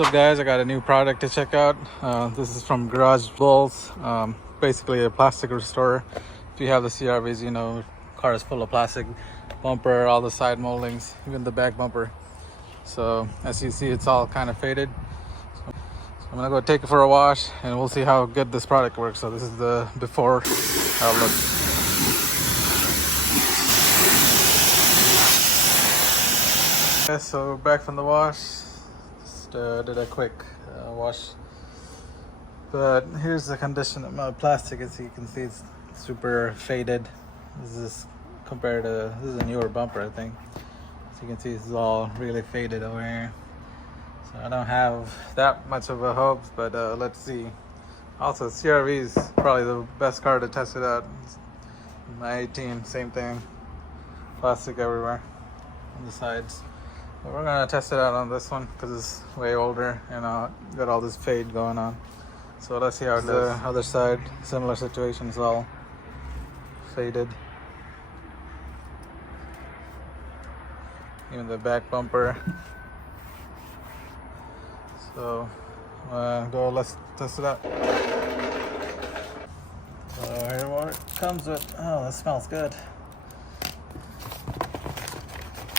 What's up guys, I got a new product to check out. This is from garagebulls. Basically a plastic restorer. If you have the CRVs, you know car is full of plastic. Bumper, all the side moldings, even the back bumper. So as you see, it's all kind of faded. So I'm gonna go take it for a wash and we'll see how good this product works. So this is the before how it looks. So back from the wash, just did a quick wash, but here's the condition of my plastic. As you can see, it's super faded. This is compared to, this is a newer bumper, I think. As you can see, it's all really faded over here. So I don't have that much of a hope, but let's see. Also, CRV is probably the best car to test it out. My 18, same thing, plastic everywhere on the sides. But we're gonna test it out on this one because it's way older and got all this fade going on. So let's see how it does. The other side, similar situation, is all faded. Even the back bumper. So let's test it out. So here what it comes with. Oh, that smells good.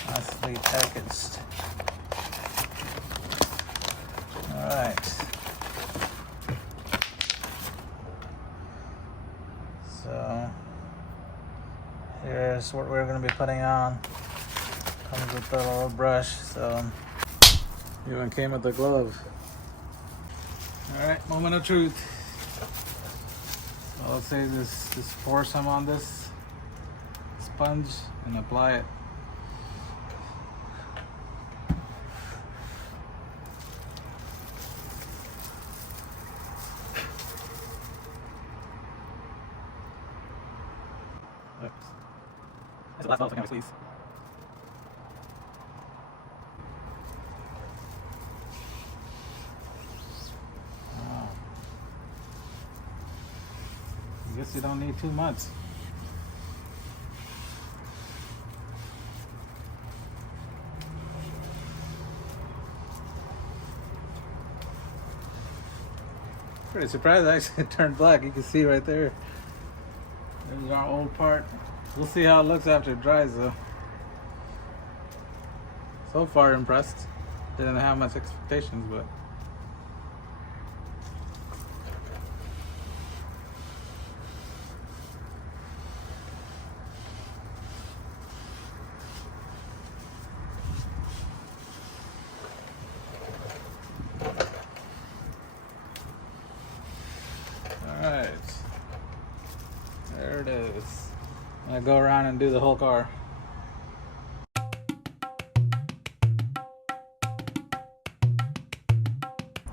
Nicely packaged. All right. So here's what we're going to be putting on. Comes with a little brush. So even came with the glove. All right, moment of truth. So let's say just pour some on this sponge and apply it. Oops. That's the last bottle, please. Wow. I guess you don't need too much. Pretty surprised actually it turned black. You can see right there. There's our old part. We'll see how it looks after it dries though. So far impressed. Didn't have much expectations, but alright. There it is. I'm gonna go around and do the whole car.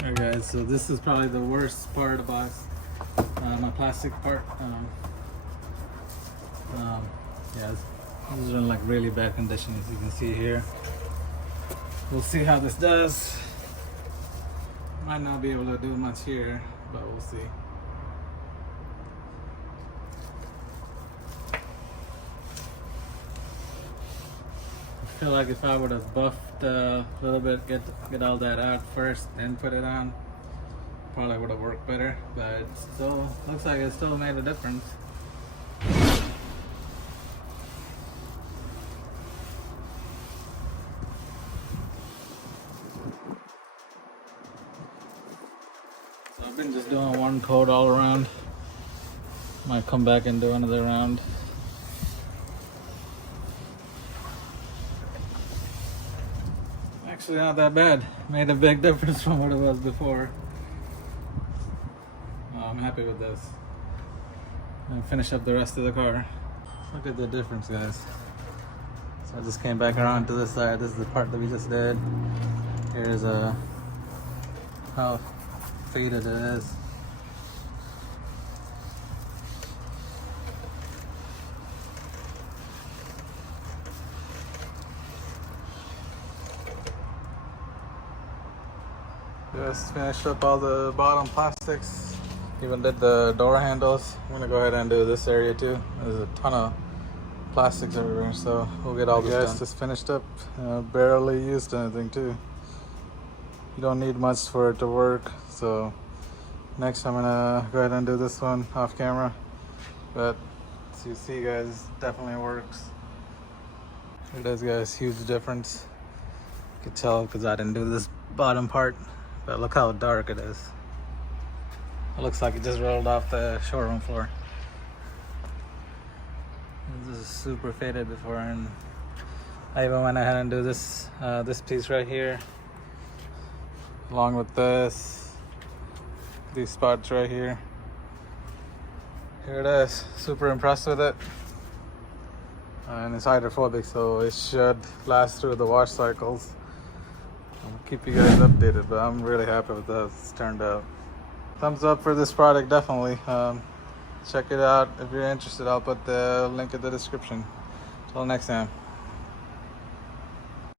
Alright guys, so this is probably the worst part about my plastic part. Yeah, this is in like really bad condition, as you can see here. We'll see how this does. Might not be able to do much here, but we'll see. I feel like if I would have buffed a little bit, get all that out first, then put it on, probably would have worked better. But it still looks like it still made a difference. So I've been just doing one coat all around. Might come back and do another round. Actually not that bad. Made a big difference from what it was before. I'm happy with this. And finish up the rest of the car. Look at the difference, guys. So I just came back around to this side. This is the part that we just did. Here's how faded it is. Just finished up all the bottom plastics. Even did the door handles. I'm gonna go ahead and do this area too. There's a ton of plastics everywhere, so we'll get all this done. Just finished up. Barely used anything too. you don't need much for it to work. So next I'm gonna go ahead and do this one off camera, but as you see guys, it definitely works. It does, guys, huge difference. You can tell because I didn't do this bottom part, but look how dark it is. It looks like it just rolled off the showroom floor. This is super faded before, and I even went ahead and do this this piece right here, along with these spots right here. Here it is. Super impressed with it. And it's hydrophobic, so it should last through the wash cycles. I'll keep you guys updated, but I'm really happy with how it's turned out. Thumbs up for this product, definitely. Check it out if you're interested. I'll put the link in the description. Till next time.